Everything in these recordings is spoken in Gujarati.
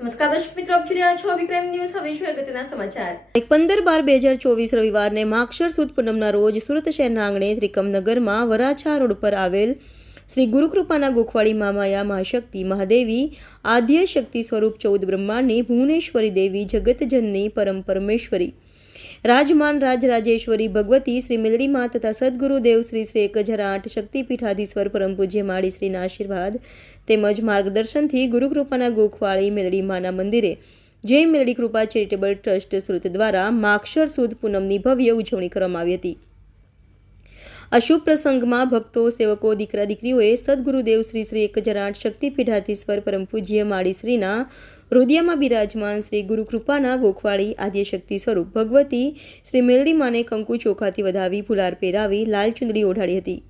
નમસ્કાર દર્શક વરાછા રોડ પર આવેલ શ્રી ગુરુકૃપાના ગોખવાડી મામાયા મહાશક્તિ મહાદેવી આદ્ય શક્તિ સ્વરૂપ ચૌદ બ્રહ્માંડની ભુવનેશ્વરી દેવી જગતજનની પરમ પરમેશ્વરી રાજમાન રાજરાજેશ્વરી ભગવતી, શ્રી મિલડીમાં તથા સદગુરુદેવ શ્રી શ્રી એક હજાર આઠ શક્તિપીઠાધીશ્વર પરમ પૂજ્ય માળી શ્રીના આશીર્વાદ તેમજ માર્ગદર્શનથી ગુરુકૃપાના ગોખવાળી મિલડીમાના મંદિરે. જય મેલડી કૃપા ચેરિટેબલ ટ્રસ્ટ સુરત દ્વારા માક્ષર સુદ પૂનમની ભવ્ય ઉજવણી કરવામાં આવી હતી. આ શુભ પ્રસંગમાં ભક્તો, સેવકો, દીકરા, દીકરીઓએ સદગુરુદેવ શ્રી શ્રી એક આઠ શક્તિપીઠાધીશ્વર પરમ પૂજ્ય માળી શ્રીના હૃદયમાં બિરાજમાન શ્રી ગુરુકૃપાના ગોખવાળી આદ્યશક્તિ સ્વરૂપ ભગવતી શ્રી મેલડી માને કંકુ ચોખાથી વધાવી ફુલાર પહેરાવી લાલ ચુંદડી ઓઢાડી હતી.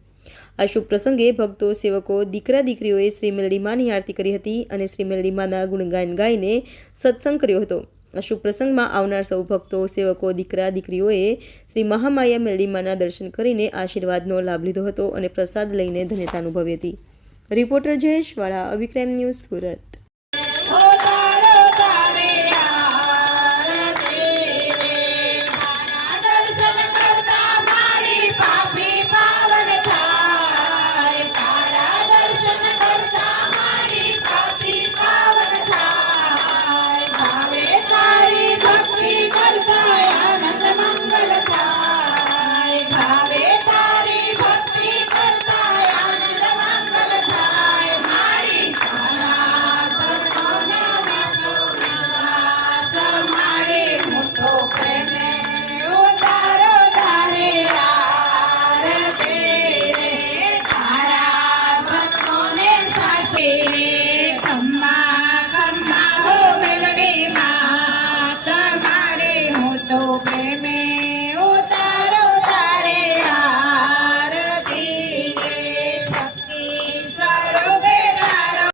આ શુભ પ્રસંગે ભક્તો, સેવકો, દીકરા, દીકરીઓએ શ્રી મેલડીમાની આરતી કરી હતી અને શ્રી મેલડીમાના ગુણગાન ગાઈને સત્સંગ કર્યો હતો. આ શુભ પ્રસંગમાં આવનાર સૌ ભક્તો, સેવકો, દીકરા, દીકરીઓએ શ્રી મહામાયા મેલડી માના દર્શન કરીને આશીર્વાદનો લાભ લીધો હતો અને પ્રસાદ લઈને ધન્યતા અનુભવી હતી. રિપોર્ટર જયેશ વાળા અભિક્રમ ન્યૂઝ સુરત.